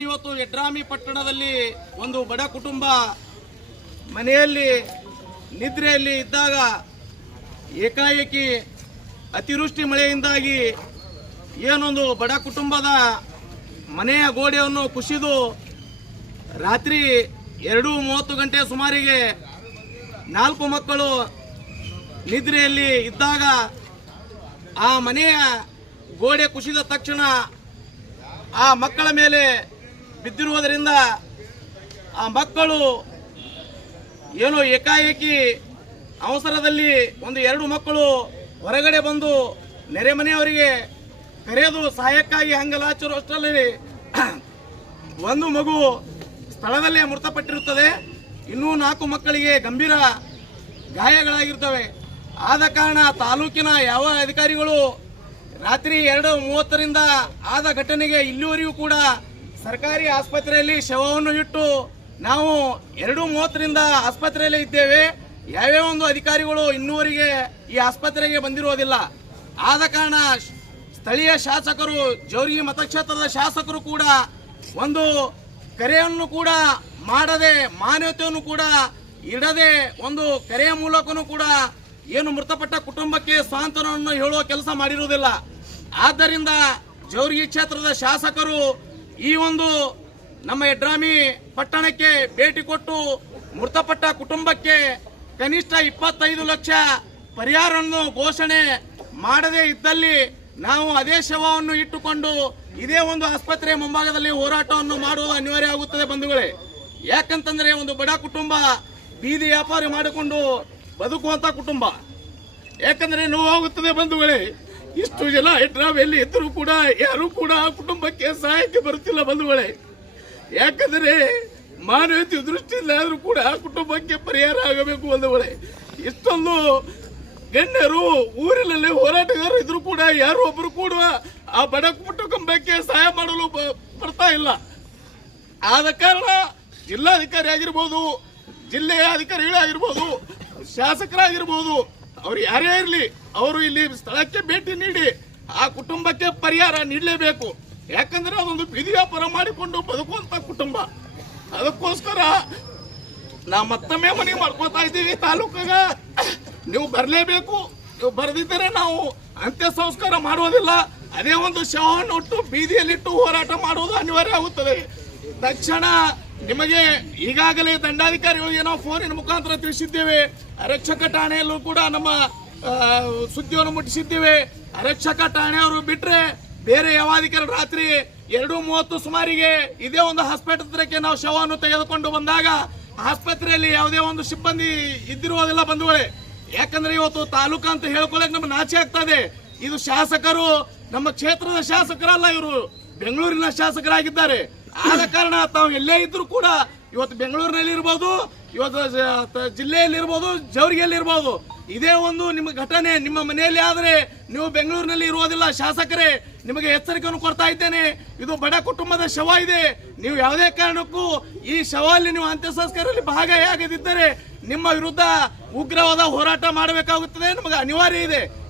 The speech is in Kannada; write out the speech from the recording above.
ಇವತ್ತು ಯಡ್ರಾಮಿ ಪಟ್ಟಣದಲ್ಲಿ ಒಂದು ಬಡ ಕುಟುಂಬ ಮನೆಯಲ್ಲಿ ನಿದ್ರೆಯಲ್ಲಿ ಇದ್ದಾಗ ಏಕಾಏಕಿ ಅತಿವೃಷ್ಟಿ ಮಳೆಯಿಂದಾಗಿ ಏನೊಂದು ಬಡ ಕುಟುಂಬದ ಮನೆಯ ಗೋಡೆಯನ್ನು ಕುಸಿದು ರಾತ್ರಿ ಎರಡು ಮೂವತ್ತು ಗಂಟೆ ಸುಮಾರಿಗೆ ನಾಲ್ಕು ಮಕ್ಕಳು ನಿದ್ರೆಯಲ್ಲಿ ಇದ್ದಾಗ ಆ ಮನೆಯ ಗೋಡೆ ಕುಸಿದ ತಕ್ಷಣ ಆ ಮಕ್ಕಳ ಮೇಲೆ ಬಿದ್ದಿರುವುದರಿಂದ ಆ ಮಕ್ಕಳು ಏನೋ ಏಕಾಏಕಿ ಅವಸರದಲ್ಲಿ ಒಂದು ಎರಡು ಮಕ್ಕಳು ಹೊರಗಡೆ ಬಂದು ನೆರೆಮನೆಯವರಿಗೆ ಕರೆಯೋದು ಸಹಾಯಕ್ಕಾಗಿ ಹಂಗಲಾಚಿರುವಷ್ಟರಲ್ಲಿ ಒಂದು ಮಗು ಸ್ಥಳದಲ್ಲೇ ಮೃತಪಟ್ಟಿರುತ್ತದೆ. ಇನ್ನೂ ನಾಲ್ಕು ಮಕ್ಕಳಿಗೆ ಗಂಭೀರ ಗಾಯಗಳಾಗಿರ್ತವೆ. ಆದ ಕಾರಣ ತಾಲೂಕಿನ ಯಾವ ಅಧಿಕಾರಿಗಳು ರಾತ್ರಿ ಎರಡು ಮೂವತ್ತರಿಂದ ಆದ ಘಟನೆಗೆ ಇಲ್ಲಿವರೆಗೂ ಕೂಡ ಸರ್ಕಾರಿ ಆಸ್ಪತ್ರೆಯಲ್ಲಿ ಶವವನ್ನು ಇಟ್ಟು ನಾವು ಎರಡು ಮೂವತ್ತರಿಂದ ಆಸ್ಪತ್ರೆಯಲ್ಲಿ ಇದ್ದೇವೆ. ಯಾವ್ಯಾವ ಒಂದು ಅಧಿಕಾರಿಗಳು ಇನ್ನೂವರೆಗೆ ಈ ಆಸ್ಪತ್ರೆಗೆ ಬಂದಿರುವುದಿಲ್ಲ ಆದ ಕಾರಣ ಸ್ಥಳೀಯ ಶಾಸಕರು, ಜೌರಿ ಮತಕ್ಷೇತ್ರದ ಶಾಸಕರು ಕೂಡ ಒಂದು ಕರೆಯನ್ನು ಕೂಡ ಮಾಡದೆ, ಮಾನ್ಯತೆಯನ್ನು ಕೂಡ ಇಡದೆ ಒಂದು ಕರೆಯ ಮೂಲಕನೂ ಕೂಡ ಏನು ಮೃತಪಟ್ಟ ಕುಟುಂಬಕ್ಕೆ ಸಾಂತ್ವನವನ್ನು ಹೇಳುವ ಕೆಲಸ ಮಾಡಿರುವುದಿಲ್ಲ. ಆದ್ದರಿಂದ ಜೌರಿ ಕ್ಷೇತ್ರದ ಶಾಸಕರು ಈ ಒಂದು ನಮ್ಮ ಯಡ್ರಾಮಿ ಪಟ್ಟಣಕ್ಕೆ ಭೇಟಿ ಕೊಟ್ಟು ಮೃತಪಟ್ಟ ಕುಟುಂಬಕ್ಕೆ ಕನಿಷ್ಠ ಇಪ್ಪತ್ತೈದು ಲಕ್ಷ ಪರಿಹಾರವನ್ನು ಘೋಷಣೆ ಮಾಡದೇ ಇದ್ದಲ್ಲಿ ನಾವು ಅದೇ ಶವವನ್ನು ಇಟ್ಟುಕೊಂಡು ಇದೇ ಒಂದು ಆಸ್ಪತ್ರೆಯ ಮುಂಭಾಗದಲ್ಲಿ ಹೋರಾಟವನ್ನು ಮಾಡುವುದು ಅನಿವಾರ್ಯ ಆಗುತ್ತದೆ ಬಂಧುಗಳೇ. ಯಾಕಂತಂದ್ರೆ ಒಂದು ಬಡ ಕುಟುಂಬ ಬೀದಿ ವ್ಯಾಪಾರ ಮಾಡಿಕೊಂಡು ಬದುಕುವಂತ ಕುಟುಂಬ. ಯಾಕಂದ್ರೆ ನೋವಾಗುತ್ತದೆ ಬಂಧುಗಳೇ. ಇಷ್ಟು ಜನ ಎಲ್ಲಿ ಇದ್ದರೂ ಕೂಡ ಯಾರು ಕೂಡ ಕುಟುಂಬಕ್ಕೆ ಸಹಾಯಕ್ಕೆ ಬರುತ್ತಿಲ್ಲ ಬಂಧುಗಳೇ. ಯಾಕಂದ್ರೆ ಮಾನವೀಯತೆ ದೃಷ್ಟಿಯಿಂದ ಆದರೂ ಕೂಡ ಆ ಕುಟುಂಬಕ್ಕೆ ಪರಿಹಾರ ಆಗಬೇಕು ಬಂಧುಗಳೇ ಇಷ್ಟೊಂದು ಗಣ್ಯರು ಊರಿನಲ್ಲಿ ಹೋರಾಟಗಾರರು ಇದ್ರು ಕೂಡ ಯಾರು ಒಬ್ಬರು ಕೂಡ ಆ ಬಡ ಕುಟುಂಬಕ್ಕೆ ಸಹಾಯ ಮಾಡಲು ಬರ್ತಾ ಇಲ್ಲ. ಆದ ಕಾರಣ ಜಿಲ್ಲಾಧಿಕಾರಿ ಆಗಿರ್ಬೋದು, ಜಿಲ್ಲೆಯ ಅಧಿಕಾರಿಗಳಾಗಿರ್ಬೋದು ಶಾಸಕರಾಗಿರ್ಬೋದು, ಅವ್ರು ಯಾರೇ ಇರಲಿ, ಅವರು ಇಲ್ಲಿ ಸ್ಥಳಕ್ಕೆ ಭೇಟಿ ನೀಡಿ ಆ ಕುಟುಂಬಕ್ಕೆ ಪರಿಹಾರ ನೀಡಲೇಬೇಕು. ಯಾಕಂದ್ರೆ ಅದೊಂದು ಬೀದಿ ವ್ಯಾಪಾರ ಮಾಡಿಕೊಂಡು ಬದುಕುವಂತ ಕುಟುಂಬ. ಅದಕ್ಕೋಸ್ಕರ ನಾ ಮತ್ತೊಮ್ಮೆ ಮನೆ ಮಾಡ್ಕೊತಾ ಇದ್ದೀವಿ ತಾಲೂಕಾಗ. ನೀವು ಬರಲೇಬೇಕು. ನೀವು ಬರೆದಿದ್ದರೆ ನಾವು ಅಂತ್ಯ ಸಂಸ್ಕಾರ ಮಾಡುವುದಿಲ್ಲ ಅದೇ ಒಂದು ಶವವನ್ನು ಬೀದಿಯಲ್ಲಿಟ್ಟು ಹೋರಾಟ ಮಾಡುವುದು ಅನಿವಾರ್ಯ ಆಗುತ್ತದೆ. ತಕ್ಷಣ ನಿಮಗೆ ಈಗಾಗಲೇ ದಂಡಾಧಿಕಾರಿಗಳು ಏನೋ ಫೋನಿನ ಮುಖಾಂತರ ತಿಳಿಸಿದ್ದೇವೆ. ಆರಕ್ಷಕ ಠಾಣೆಯಲ್ಲೂ ಕೂಡ ನಮ್ಮ ಸುದ್ದಿಯನ್ನು ಮುಟ್ಟಿಸಿದ್ದೇವೆ. ಆರಕ್ಷಕ ಠಾಣೆಯವರು ಬಿಟ್ಟರೆ ಬೇರೆ ಯಾವ ರಾತ್ರಿ ಎರಡು ಮೂವತ್ತು ಸುಮಾರಿಗೆ ಇದೇ ಒಂದು ಆಸ್ಪತ್ರೆಗೆ ನಾವು ಶವವನ್ನು ತೆಗೆದುಕೊಂಡು ಬಂದಾಗ ಆಸ್ಪತ್ರೆಯಲ್ಲಿ ಯಾವುದೇ ಒಂದು ಸಿಬ್ಬಂದಿ ಇದ್ದಿರುವುದಿಲ್ಲ ಬಂಧುಗಳೇ. ಯಾಕಂದ್ರೆ ಇವತ್ತು ತಾಲೂಕಾ ಅಂತ ಹೇಳ್ಕೊಳ್ಳೋಕೆ ನಮ್ಗೆ ನಾಚೆ ಆಗ್ತದೆ ಇದು ಶಾಸಕರು, ನಮ್ಮ ಕ್ಷೇತ್ರದ ಶಾಸಕರಲ್ಲ ಇವರು. ಬೆಂಗಳೂರಿನ ಶಾಸಕರಾಗಿದ್ದಾರೆ. ಆದ ಕಾರಣ ತಾವು ಎಲ್ಲೇ ಇದ್ರು ಕೂಡ ಇವತ್ತು ಬೆಂಗಳೂರಿನಲ್ಲಿ ಇರ್ಬೋದು, ಇವತ್ತು ಜಿಲ್ಲೆಯಲ್ಲಿ ಇರ್ಬೋದು, ಜವರಿಗೆಯಲ್ಲಿ ಇರ್ಬೋದು. ಇದೇ ಒಂದು ನಿಮ್ಮ ಘಟನೆ. ನಿಮ್ಮ ಮನೆಯಲ್ಲಿ ಆದರೆ ನೀವು ಬೆಂಗಳೂರಿನಲ್ಲಿ ಇರುವುದಿಲ್ಲ, ಶಾಸಕರೇ, ನಿಮಗೆ ಎಚ್ಚರಿಕೆಯನ್ನು ಕೊಡ್ತಾ ಇದ್ದೇನೆ. ಇದು ಬಡ ಕುಟುಂಬದ ಶವ ಇದೆ. ನೀವು ಯಾವುದೇ ಕಾರಣಕ್ಕೂ ಈ ಶವಲ್ಲಿ ನೀವು ಅಂತ್ಯ ಸಂಸ್ಕಾರದಲ್ಲಿ ಭಾಗಿಯಾಗದಿದ್ದರೆ ನಿಮ್ಮ ವಿರುದ್ಧ ಉಗ್ರವಾದ ಹೋರಾಟ ಮಾಡಬೇಕಾಗುತ್ತದೆ ನಮಗೆ ಅನಿವಾರ್ಯ ಇದೆ.